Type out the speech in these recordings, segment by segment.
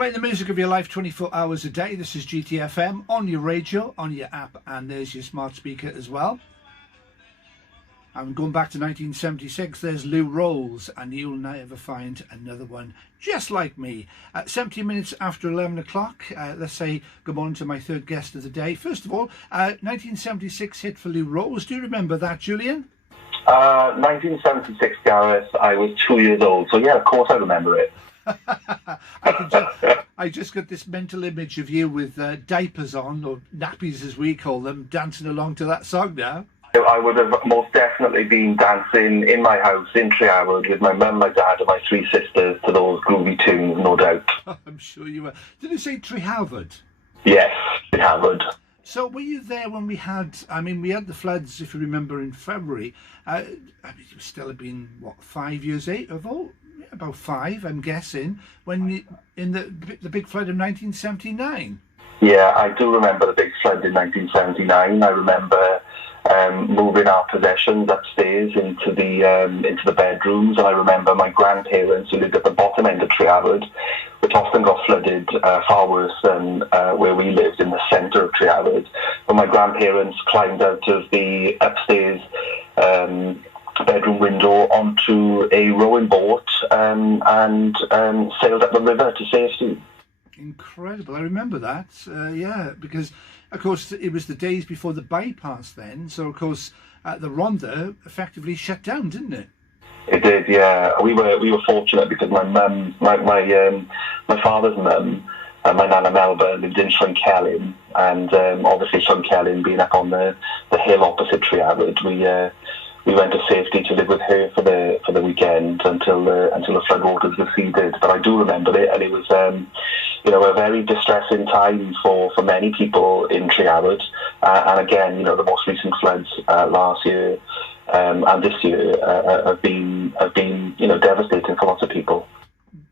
Playing the music of your life 24 hours a day. This is GTFM on your radio, on your app, and there's your smart speaker as well. I'm going back to 1976. There's Lou Rolls, and you'll never find another one just like me. 17 minutes after 11 o'clock. Let's say good morning to my third guest of the day. First of all, 1976 hit for Lou Rolls. Do you remember that, Julian? 1976, Gareth. I was 2 years old, so yeah, of course I remember it. I just got this mental image of you with diapers on, or nappies as we call them, dancing along to that song now. I would have most definitely been dancing in my house in Treharwood with my mum, my dad and my three sisters to those groovy tunes, no doubt. I'm sure you were. Did you say Treharwood? Yes, Treharwood. So were you there when we had the floods, if you remember, in February? You still have been, what, 5 years old? About 5, I'm guessing, in the big flood of 1979. Yeah, I do remember the big flood in 1979. I remember moving our possessions upstairs into the bedrooms, and I remember my grandparents who lived at the bottom end of Treharwood, which often got flooded far worse than where we lived in the centre of Treharwood. But my grandparents climbed out of the upstairs bedroom window onto a rowing boat and sailed up the river to safety. Incredible. I remember that, because of course it was the days before the bypass then, so of course the Rhondda effectively shut down, didn't it? It did, yeah. We were fortunate because my mum, my father's mum, my nana Melba, lived in Llyncelyn, and obviously Llyncelyn being up on the hill opposite Treharwood, we went to safety to live with her for the weekend until the floodwaters receded. But I do remember it, and it was a very distressing time for many people in Treharwood. And again, the most recent floods last year and this year have been devastating for lots of people.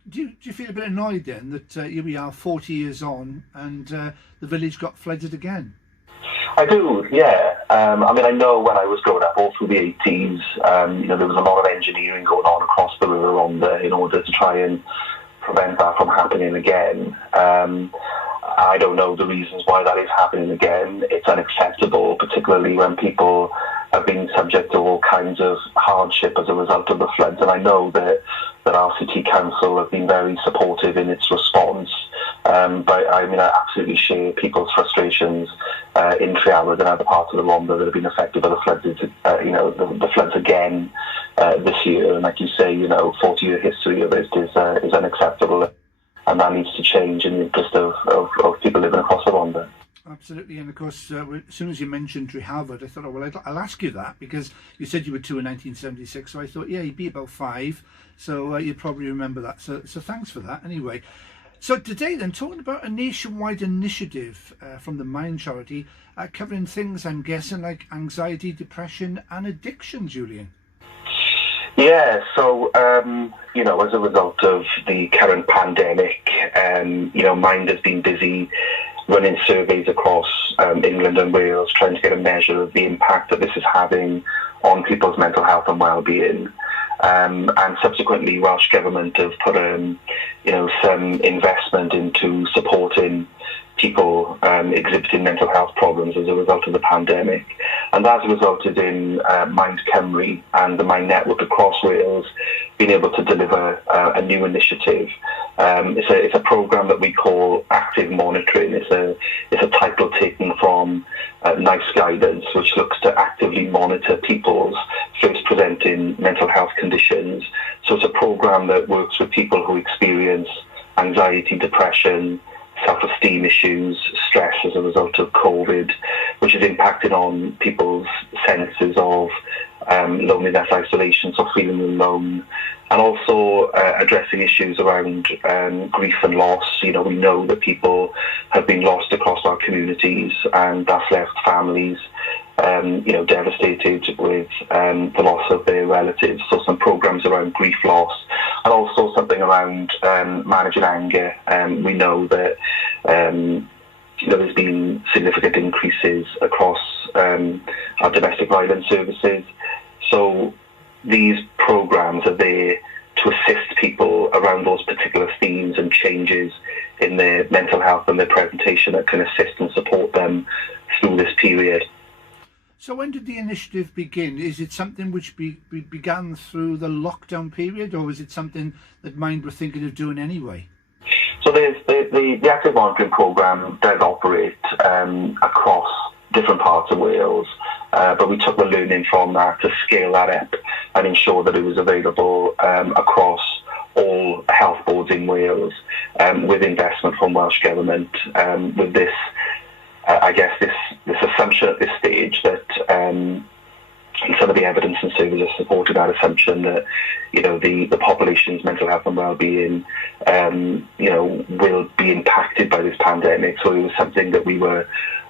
Do you feel a bit annoyed then that here we are 40 years on and the village got flooded again? I do, yeah. I know when I was growing up all through the 80s, there was a lot of engineering going on across the River Rhondda in order to try and prevent that from happening again. I don't know the reasons why that is happening again. It's unacceptable, particularly when people have been subject to all kinds of hardship as a result of the floods. And I know that our city council have been very supportive in its response. But I absolutely share people's frustrations in Treharwood and other parts of the Rhondda that have been affected by the floods. The floods again this year, and like you say, 40-year history of it is unacceptable, and that needs to change in the interest of people living across the Rhondda. Absolutely, and of course, as soon as you mentioned Treharwood, I thought, I'll ask you that, because you said you were 2 in 1976, so I thought, yeah, you'd be about 5, so you probably remember that. So thanks for that. Anyway. So today then, talking about a nationwide initiative from the Mind Charity, covering things, I'm guessing, like anxiety, depression and addiction, Julian. Yeah, so, as a result of the current pandemic, Mind has been busy running surveys across England and Wales, trying to get a measure of the impact that this is having on people's mental health and well-being. And subsequently, Welsh Government have put some investment into supporting people exhibiting mental health problems as a result of the pandemic. And that's resulted in Mind Cymru and the Mind Network across Wales being able to deliver a new initiative. It's a programme that we call Active Monitoring. It's a title taken from NICE guidance, which looks to actively monitor people's first presenting mental health conditions. So it's a programme that works with people who experience anxiety, depression, self-esteem issues, stress as a result of COVID, which is impacting on people's senses of loneliness, isolation, so feeling alone, and also addressing issues around grief and loss. We know that people have been lost across our communities, and that's left families devastated with the loss of their relatives. So some programs around grief loss, and also something around managing anger. We know that there's been significant increases across our domestic violence services. So these programs are there to assist people around those particular themes and changes in their mental health and their presentation that can assist and support them through this period. So when did the initiative begin? Is it something which began through the lockdown period, or is it something that Mind were thinking of doing anyway? So the active monitoring programme does operate across different parts of Wales, but we took the learning from that to scale that up and ensure that it was available across all health boards in Wales, with investment from Welsh Government, with this, I guess, this assumption at this stage that some of the evidence and surveys have supported that assumption that, the population's mental health and well-being, will be impacted by this pandemic. So it was something that we were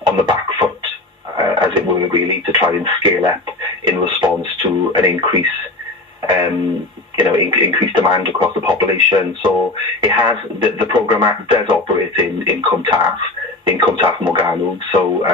on the back foot, as it were, really, to try and scale up in response to an increased demand across the population. So it has, the programme does operate in Cwmtaf Morgannwg. So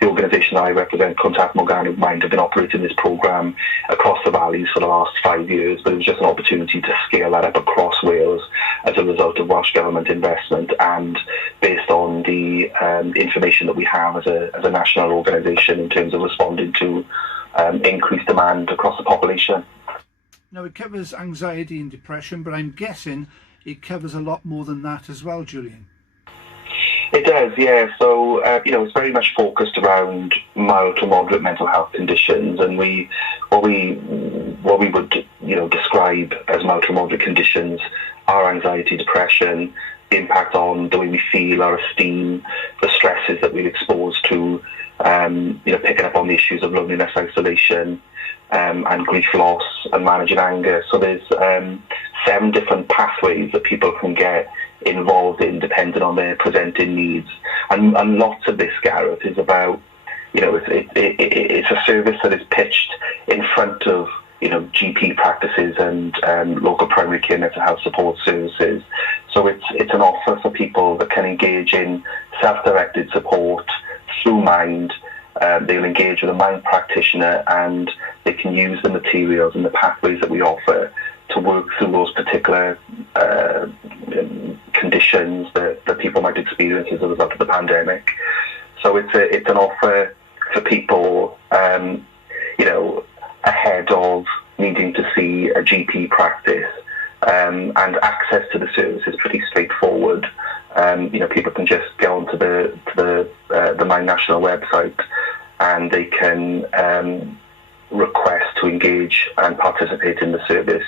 the organisation I represent, Cwmtaf Morgannwg Mind, have been operating this programme across the valleys for the last 5 years, but it was just an opportunity to scale that up across Wales as a result of Welsh Government investment and based on the information that we have as a national organisation in terms of responding to increased demand across the population. Now, it covers anxiety and depression, but I'm guessing it covers a lot more than that as well, Julian. It does, yeah. So, it's very much focused around mild to moderate mental health conditions, and what we would, describe as mild to moderate conditions are anxiety, depression, the impact on the way we feel, our esteem, the stresses that we're exposed to, picking up on the issues of loneliness, isolation, and grief loss and managing anger. So there's 7 different pathways that people can get involved in depending on their presenting needs. And lots of this, Gareth, is about, it's a service that is pitched in front of, GP practices and local primary care mental health support services. So it's an offer for people that can engage in self-directed support through Mind. They'll engage with a Mind practitioner and they can use the materials and the pathways that we offer to work through those particular conditions that people might experience as a result of the pandemic. So it's an offer for people, ahead of needing to see a GP practice, and access to the service is pretty straightforward. People can just go onto the Mind National website and they can request to engage and participate in the service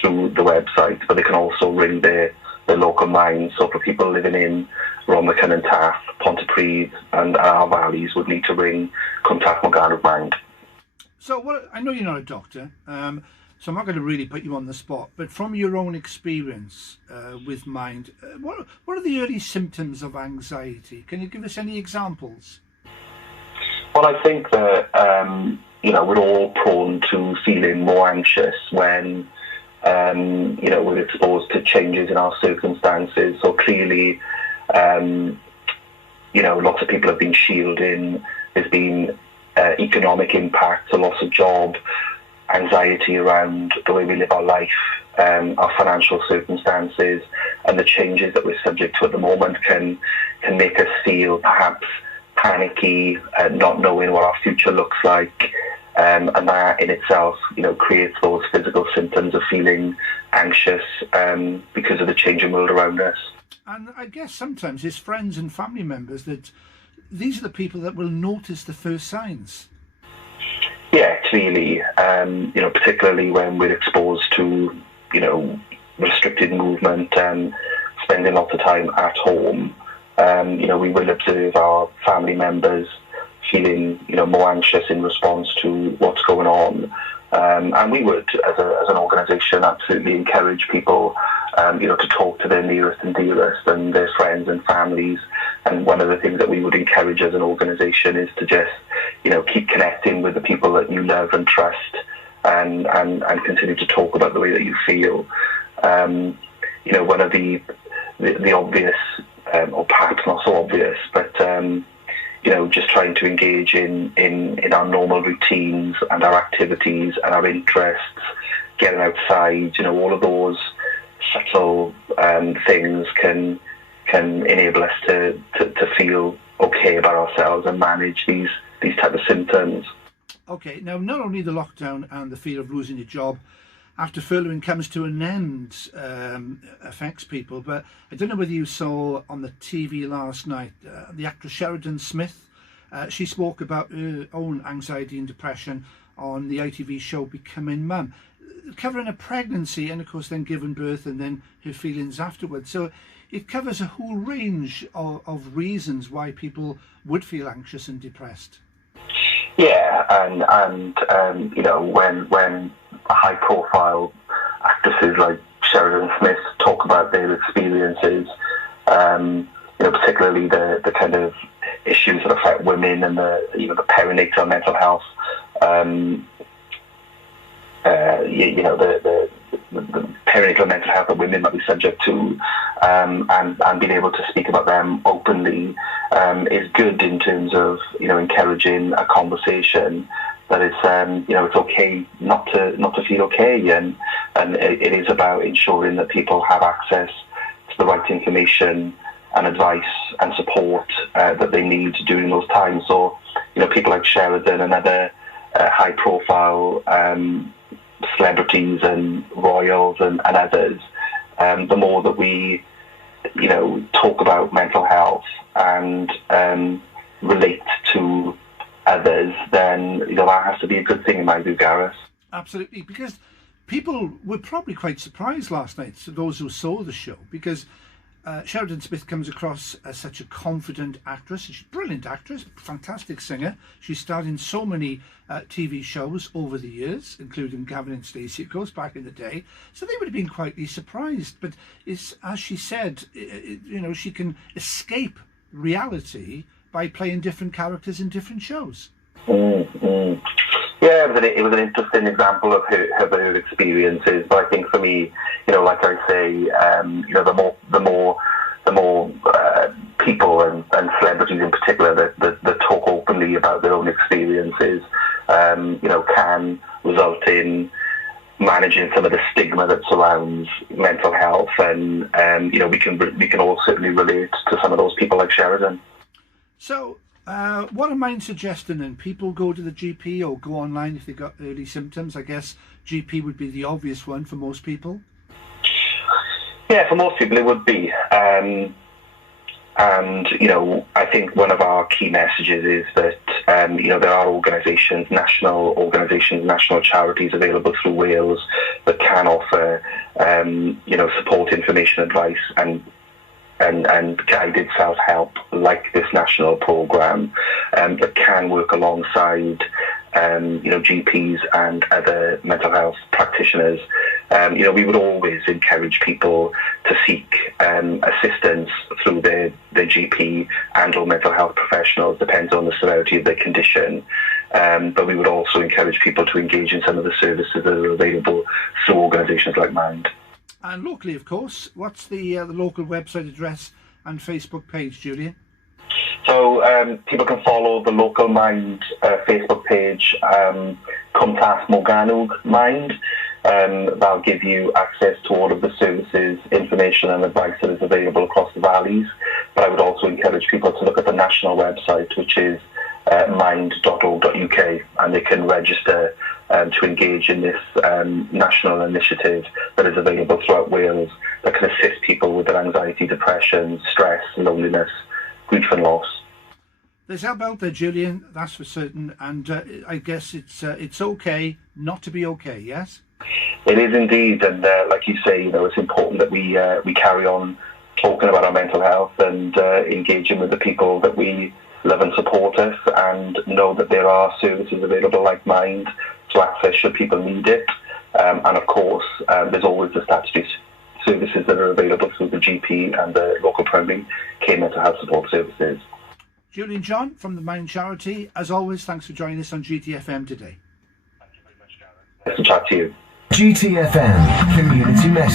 through the website, but they can also ring their local Mind. So for people living in Rhondda Cynon Taf, Pontypridd and our valleys would need to ring Cwmtaf Morgannwg Mind. So I know you're not a doctor, so I'm not going to really put you on the spot, but from your own experience with Mind, what are the early symptoms of anxiety? Can you give us any examples? Well, I think that, we're all prone to feeling more anxious when, we're exposed to changes in our circumstances. So clearly, lots of people have been shielding. There's been economic impacts, a loss of job, anxiety around the way we live our life, our financial circumstances, and the changes that we're subject to at the moment can make us feel perhaps panicky, not knowing what our future looks like, and that in itself, creates those physical symptoms of feeling anxious because of the changing world around us. And I guess sometimes it's friends and family members that these are the people that will notice the first signs. Yeah, clearly, particularly when we're exposed to, restricted movement and spending lots of time at home, we will observe our family members feeling, more anxious in response to what's going on. And we would, as an organisation, absolutely encourage people, to talk to their nearest and dearest and their friends and families. And one of the things that we would encourage as an organisation is to just, keep connecting with the people that you love and trust, and continue to talk about the way that you feel. One of the obvious, or perhaps not so obvious, but just trying to engage in our normal routines and our activities and our interests, getting outside, all of those subtle things can can enable us to feel okay about ourselves and manage these type of symptoms. Okay, now not only the lockdown and the fear of losing your job after furloughing comes to an end affects people, but I don't know whether you saw on the TV last night, the actress Sheridan Smith, she spoke about her own anxiety and depression on the ITV show Becoming Mum, covering a pregnancy and of course then giving birth and then her feelings afterwards. So it covers a whole range of reasons why people would feel anxious and depressed. Yeah, and you know, when high profile actresses like Sheridan Smith talk about their experiences, you know, particularly the kind of issues that affect women and the perinatal mental health, you know, the perinatal mental health that women might be subject to, and being able to speak about them openly is good in terms of, you know, encouraging a conversation that it's you know, it's okay not to feel okay, and it is about ensuring that people have access to the right information and advice and support that they need during those times. So, you know, people like Sheridan and other high profile celebrities and royals and others, the more that we, you know, talk about mental health and relate to others, then, you know, that has to be a good thing in my view, Gareth. Absolutely, because people were probably quite surprised last night, so those who saw the show, because Sheridan Smith comes across as such a confident actress. She's a brilliant actress, fantastic singer. She's starred in so many TV shows over the years, including Gavin and Stacey, of course, back in the day. So they would have been quietly surprised. But it's, as she said, you know, she can escape reality by playing different characters in different shows. Mm-hmm. Yeah, it was an interesting example of her experiences. But I think for me, you know, like I say, you know, the more people and celebrities in particular that talk openly about their own experiences, you know, can result in managing some of the stigma that surrounds mental health, and you know, we can all certainly relate to some of those people like Sheridan. So, what am I suggesting then? People go to the GP or go online if they've got early symptoms. I guess GP would be the obvious one for most people. Yeah, for most people it would be. And, you know, I think one of our key messages is that, you know, there are national charities available through Wales that can offer, you know, support, information, advice and guided self-help like this national programme that can work alongside you know, GPs and other mental health practitioners. You know, we would always encourage people to seek assistance through their GP and or mental health professionals, depends on the severity of their condition. But we would also encourage people to engage in some of the services that are available through organisations like Mind. And locally, of course, what's the local website address and Facebook page, Julian? So people can follow the local Mind Facebook page, Cwmtas Morgannwg Mind. That'll give you access to all of the services, information and advice that is available across the valleys. But I would also encourage people to look at the national website, which is mind.org.uk, and they can register to engage in this national initiative that is available throughout Wales that can assist people with their anxiety, depression, stress, loneliness, grief and loss. There's help out there, Julian, that's for certain, and I guess it's okay not to be okay, yes? It is indeed, and like you say, you know, it's important that we carry on talking about our mental health and engaging with the people that we love and support us, and know that there are services available like Mind to access should people need it. And of course, there's always the statutory services that are available through the GP and the local primary care mental health support services. Julian John from the Mind Charity, as always, thanks for joining us on GTFM today. Nice to chat to you. GTFM Community Message.